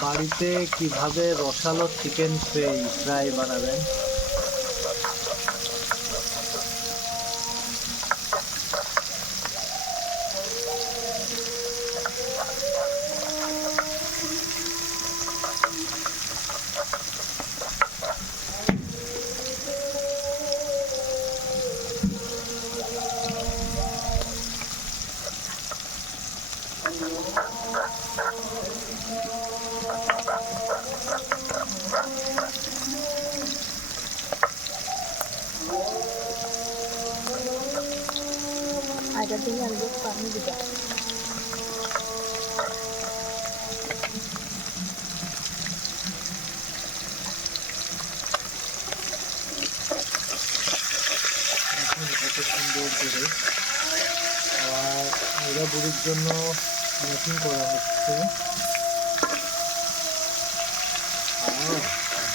বাড়িতে কীভাবে রসালো চিকেন ফ্রাই বানাবেন? আগের দিন আনব পানি দিবা দেখুন কত সুন্দর করে আর এরা বুড়ির জন্য মেশিন করা হচ্ছে আহ,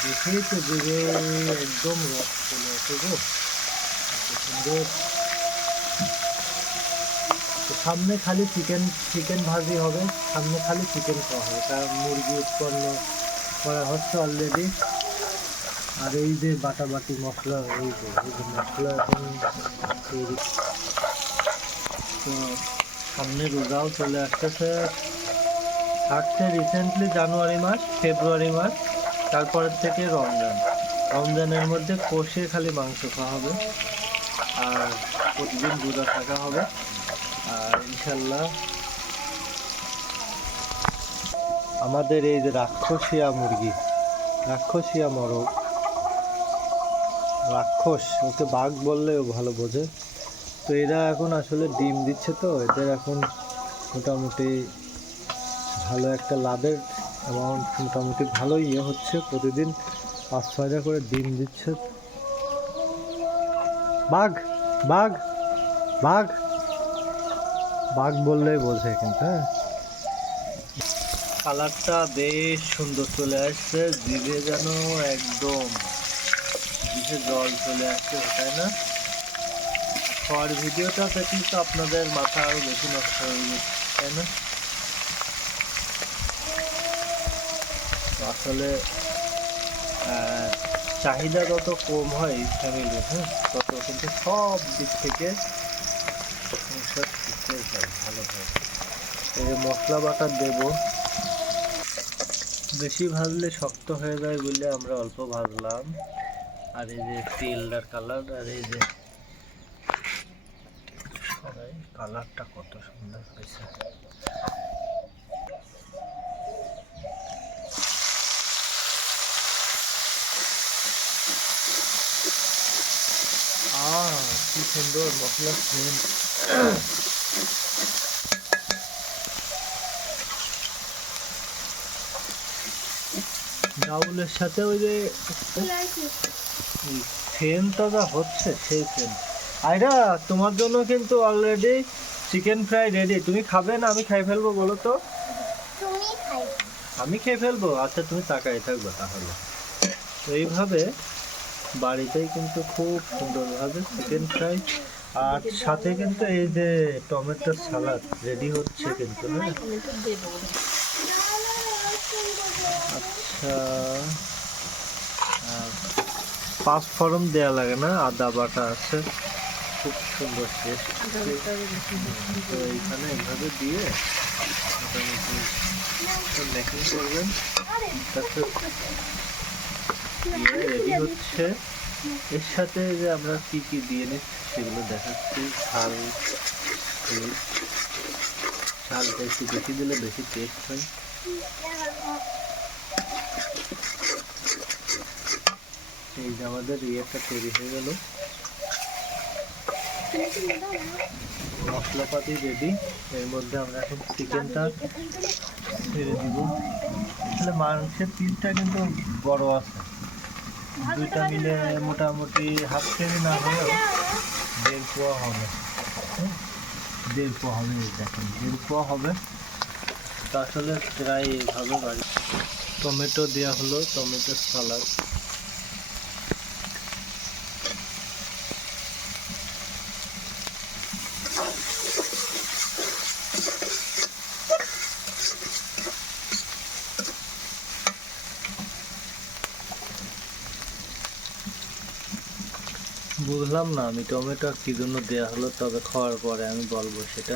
দেখেই তো জেগে একদম রস চলে আসে গো কত সুন্দর তো সামনে খালি চিকেন চিকেন ভাজি হবে, সামনে খালি চিকেন খাওয়া হবে। কারণ মুরগি উৎপন্ন করা হচ্ছে অলরেডি আর এই যে বাটা বাটি মশলা, এই যে এই যে মশলা এখন তৈরি। তো সামনে রোজাও চলে আসতেছে। থাকছে রিসেন্টলি জানুয়ারি মাস, ফেব্রুয়ারি মাস, তারপরের থেকে রমজান। রমজানের মধ্যে কষে খালি মাংস খাওয়া হবে। আর প্রতিদিন রোজা থাকা হবে। আর ইনশাল্লাহ আমাদের এই যে রাক্ষসিয়া মুরগি, রাক্ষসিয়া মরগ রাক্ষস, ওকে বাঘ বললেও ভালো বোঝে। তো এরা এখন আসলে ডিম দিচ্ছে তো, এদের এখন মোটামুটি ভালো একটা লাভের অ্যামাউন্ট মোটামুটি ভালো ইয়ে হচ্ছে, প্রতিদিন পাঁচ ছয়টা করে ডিম দিচ্ছে। বাঘ বাঘ বাঘ বাঘ বললেই বোঝে কিন্তু হ্যাঁ। কালারটা বেশ সুন্দর চলে আসছে, জিভে যেন একদম জিভে জল চলে আসছে, তাই না? খাওয়ার ভিডিওটা দেখলে তো আপনাদের মাথা আরও বেশি নষ্ট হয়ে গেছে, তাই না? আসলে চাহিদা যত কম হয় ফ্যামিলির হ্যাঁ তত কিন্তু সব দিক থেকে মশলা বাটা দেব। বেশি ভাজলে শক্ত হয়ে যায় বলে আমরা অল্প ভাজলাম। আর এই যে তেলটার কালার, আর এই যে কালারটা কত সুন্দর হয়েছে। আহ, কি সুন্দর মশলা ডাউলের সাথে ওই যে সেন্টটা যা হচ্ছে সেই সেন্ট আয়রা তোমার জন্য কিন্তু অলরেডি চিকেন ফ্রাই রেডি তুমি খাবে না আমি খাই ফেলব বলো তো? আমি খেয়ে ফেলব? আচ্ছা তুমি তাকাই থাকবে তাহলে। এইভাবে বাড়িতেই কিন্তু খুব সুন্দরভাবে চিকেন ফ্রাই আর সাথে কিন্তু এই যে টমেটোর সালাদ রেডি হচ্ছে কিন্তু হ্যাঁ আমি তো দেবো আচ্ছা আর পাঁচ ফোড়ন দেওয়া লাগে না? আদা বাটা আছে। খুব সুন্দর টেস্ট তো এইখানে এইভাবে দিয়ে মোটামুটি মেকিং করবেন। তারপর রেডি হচ্ছে। এর সাথে যে আমরা কি কি দিয়ে নিচ্ছি সেগুলো দেখাচ্ছি। ঝাল, ঝালটা একটু বেশি দিলে বেশি টেস্ট হয়। এই যে আমাদের ইয়েটা তৈরি হয়ে গেল। মশলাপাতি রেডি এর মধ্যে আমরা এখন চিকেনটা ছেড়ে দিব। আসলে মাংসের পিসটা কিন্তু বড় আছে। দুইটা মিলে মোটামুটি হাফ কেজি না হলেও দেড় পোয়া হবে। দেড় পোয়া হবে দেখেন, দেড় পোয়া হবে। তা আসলে প্রায় এইভাবে বাড়ি টমেটো দেওয়া হলো, টমেটো সালাদ। বুঝলাম না আমি টমেটো কি জন্য দেয়া হলো তবে খাওয়ার পরে আমি বলব সেটা।